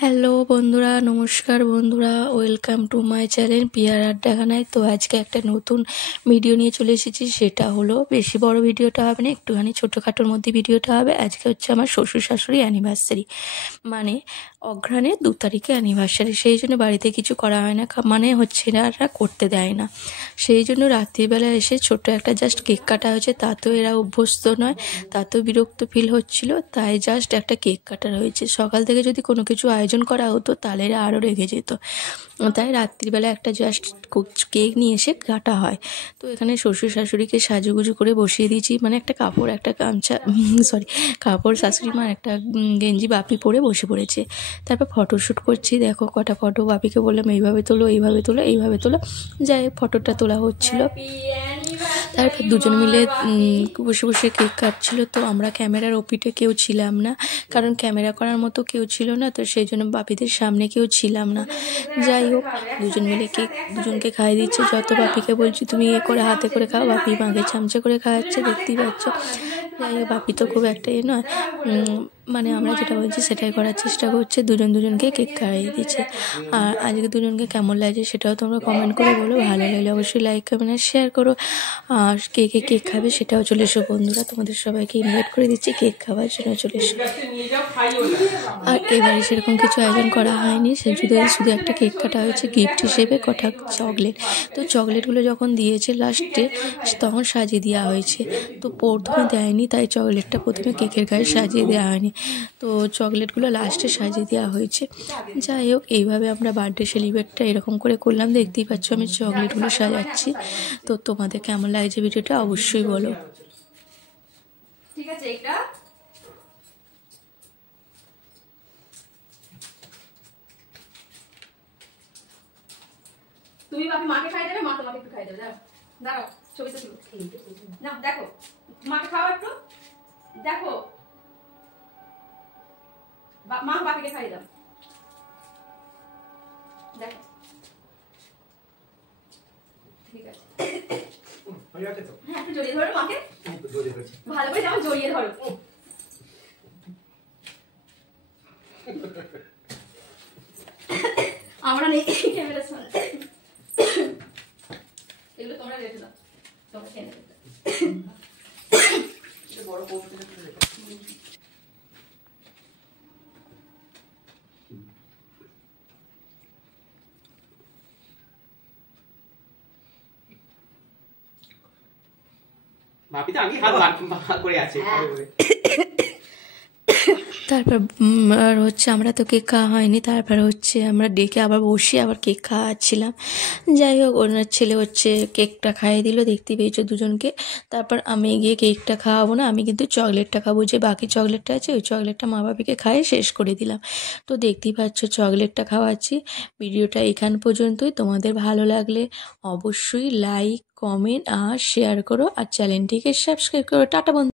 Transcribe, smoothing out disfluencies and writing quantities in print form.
Hello বন্ধুরা, নমস্কার বন্ধুরা, ওয়েলকাম টু মাই চ্যানেল পিয়ার আড্ডাখানায়। তো আজকে একটা নতুন ভিডিও নিয়ে চলে এসেছি। সেটা হলো, বেশি বড় ভিডিওটা হবে না, একটুখানি ছোটোখাটোর মধ্যে ভিডিওটা হবে। আজকে হচ্ছে আমার শ্বশুর শাশুড়ি অ্যানিভার্সারি, মানে অঘ্রাণের 2 তারিখে অ্যানিভার্সারি। সেই জন্য বাড়িতে কিছু করা হয় না, মানে হচ্ছে এরা করতে দেয় না। সেই জন্য রাত্রিবেলা এসে ছোট্ট একটা জাস্ট কেক কাটা হয়েছে। তাতেও এরা অভ্যস্ত নয়, তাতেও বিরক্ত ফিল হচ্ছিল, তাই জাস্ট একটা কেক কাটা হয়েছে। সকাল থেকে যদি কোনো কিছু আয়োজন করা হতো তাহলে এরা আরও রেগে যেত, তাই রাত্রিবেলা একটা জাস্ট কেক নিয়ে এসে কাটা হয়। তো এখানে শ্বশুর শাশুড়িকে সাজুগুজু করে বসিয়ে দিয়েছি, মানে একটা কাপড়, একটা গামছা, কাপড় শাশুড়ি মা, একটা গেঞ্জি বাপি পরে বসে পড়েছে। তারপর ফটোশ্যুট করছি। দেখো কটা ফটো, বাপিকে বললাম এইভাবে তোলো, এইভাবে তোলো, এইভাবে তোলো। যাই ফটোটা তোলা হচ্ছিল। তারপর দুজন মিলে বসে বসে কেক কাটছিল। তো আমরা ক্যামেরার ওপিটে কেউ ছিলাম না, কারণ ক্যামেরা করার মতো কেউ ছিল না, তো সেই জন্য বাপিদের সামনে কেউ ছিলাম না। যাই হোক, দুজন মিলে কেক দুজনকে খাইয়ে দিচ্ছে। যত বাপিকে বলছি তুমি করে হাতে করে খাও, বাপি মাকে চামচে করে খাওয়াচ্ছে, দেখতেই পাচ্ছ। যাই হোক, বাপি তো খুব একটা নয়, মানে আমরা যেটা বলছি সেটাই করার চেষ্টা করছে। দুজনকে কেক খাইয়ে দিচ্ছে। আর আজকে দুজনকে কেমন লাগছে সেটাও তোমরা কমেন্ট করে বলো। ভালো লাগলে অবশ্যই লাইক কমেন্ট আর শেয়ার করো। আর কে কেক খাবে সেটাও চলে এসো বন্ধুরা, তোমাদের সবাইকে ইনভাইট করে দিচ্ছি কেক খাওয়ার জন্য, চলে এসো। আর এবারে সেরকম কিছু আয়োজন করা হয়নি, শুধু একটা কেক কাটা হয়েছে গিফট হিসেবে, কটা চকলেট। তো চকলেটগুলো যখন দিয়েছে লাস্টে, তখন সাজিয়ে দেওয়া হয়েছে। তো প্রথমে দেয়নি, তাই চকলেটটা প্রথমে কেকের গায়ে সাজিয়ে দেওয়া হয়নি, তো চকলেটগুলো লাস্টে সাজিয়ে দেওয়া হয়েছে। যাই হোক, এইভাবে আমরা বার্থডে সেলিব্রেটটা এরকম করে করলাম। দেখতেই পাচ্ছ আমি চকলেটগুলো সাজাচ্ছি। তো তোমাদের কেমন লাগছে ভিডিওটা অবশ্যই বলো। ঠিক আছে, এটা তুমি বাপি মাকে খাই দেবে, মা তোমাকে একটু খাই দেবে। দাঁড়াও ছবিটা তুলো না, দেখো মাকে খাওয়া একটু, দেখো মা বাপিকে খাই দাও, দেখো ঠিক আছে। হ্যাঁ, একটু জড়িয়ে ধরো মাকে, ভালো করে যেমন জড়িয়ে ধরো। আমরা নেই ক্যামেরার সামনে, এগুলো তোমরা রেখে দাও, তোমরা খেয়ে নেবে। বড় কৌটোতে মাপি তো আগে হাত বার করে আছে। তারপর আর হচ্ছে আমরা তো কেক খাওয়া হয়নি, তারপর হচ্ছে আমরা ডেকে আবার বসে আবার কেক খাওয়াচ্ছিলাম। যাই হোক, ওনার ছেলে হচ্ছে কেকটা খাইয়ে দিল, দেখতেই পেয়েছো দুজনকে। তারপর আমি গিয়ে কেকটা খাওয়াবো না, আমি কিন্তু চকলেটটা খাবো। যে বাকি চকলেটটা আছে ওই চকলেটটা মা বাপিকে খাইয়ে শেষ করে দিলাম। তো দেখতেই পাচ্ছ চকলেটটা খাওয়াচ্ছি। ভিডিওটা এখান পর্যন্তই। তোমাদের ভালো লাগলে অবশ্যই লাইক কমেন্ট আর শেয়ার করো, আর চ্যানেলটিকে সাবস্ক্রাইব করো। টাটা বন্ধু।